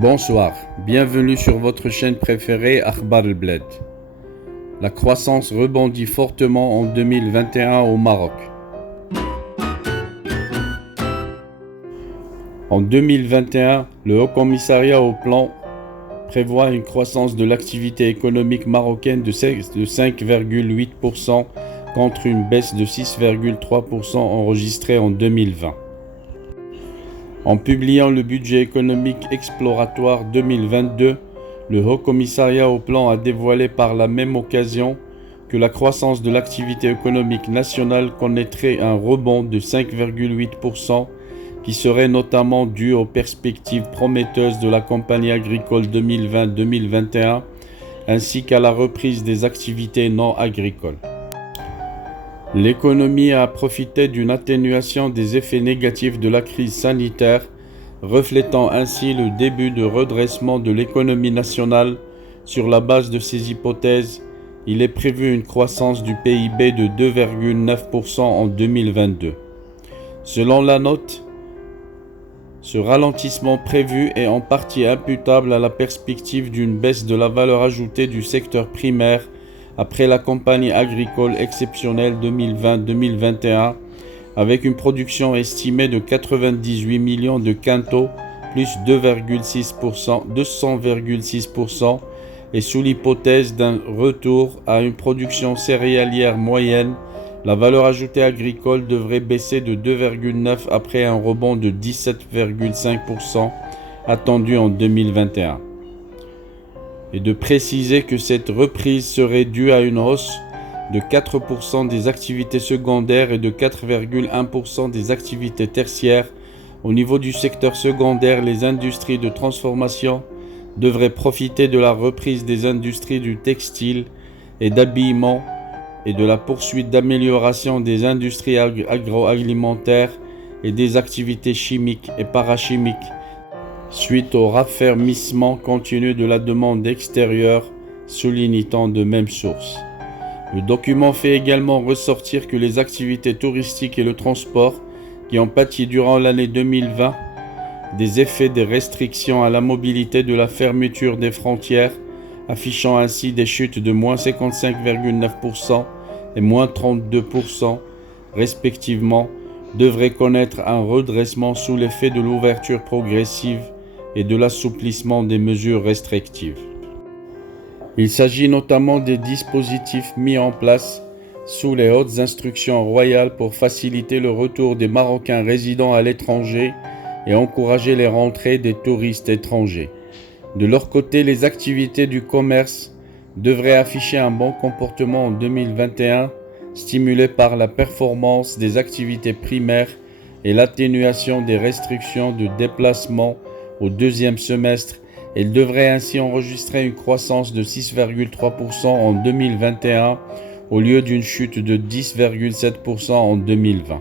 Bonsoir, bienvenue sur votre chaîne préférée Akhbar El Bled. La croissance rebondit fortement en 2021 au Maroc. En 2021, le Haut Commissariat au Plan prévoit une croissance de l'activité économique marocaine de 5,8% contre une baisse de 6,3% enregistrée en 2020. En publiant le budget économique exploratoire 2022, le Haut Commissariat au Plan a dévoilé par la même occasion que la croissance de l'activité économique nationale connaîtrait un rebond de 5,8% qui serait notamment dû aux perspectives prometteuses de la campagne agricole 2020-2021 ainsi qu'à la reprise des activités non agricoles. L'économie a profité d'une atténuation des effets négatifs de la crise sanitaire, reflétant ainsi le début de redressement de l'économie nationale. Sur la base de ces hypothèses, il est prévu une croissance du PIB de 2,9% en 2022. Selon la note, ce ralentissement prévu est en partie imputable à la perspective d'une baisse de la valeur ajoutée du secteur primaire après la campagne agricole exceptionnelle 2020-2021, avec une production estimée de 98 millions de quintaux, plus 200,6%, et sous l'hypothèse d'un retour à une production céréalière moyenne, la valeur ajoutée agricole devrait baisser de 2,9% après un rebond de 17,5% attendu en 2021. Et de préciser que cette reprise serait due à une hausse de 4% des activités secondaires et de 4,1% des activités tertiaires. Au niveau du secteur secondaire, les industries de transformation devraient profiter de la reprise des industries du textile et d'habillement et de la poursuite d'amélioration des industries agroalimentaires et des activités chimiques et parachimiques, suite au raffermissement continu de la demande extérieure, soulignant de même source. Le document fait également ressortir que les activités touristiques et le transport, qui ont pâti durant l'année 2020 des effets des restrictions à la mobilité de la fermeture des frontières, affichant ainsi des chutes de moins 55,9% et moins 32% respectivement, devraient connaître un redressement sous l'effet de l'ouverture progressive et de l'assouplissement des mesures restrictives. Il s'agit notamment des dispositifs mis en place sous les hautes instructions royales pour faciliter le retour des Marocains résidant à l'étranger et encourager les rentrées des touristes étrangers. De leur côté, les activités du commerce devraient afficher un bon comportement en 2021, stimulé par la performance des activités primaires et l'atténuation des restrictions de déplacement au deuxième semestre. Il devrait ainsi enregistrer une croissance de 6,3% en 2021 au lieu d'une chute de 10,7% en 2020.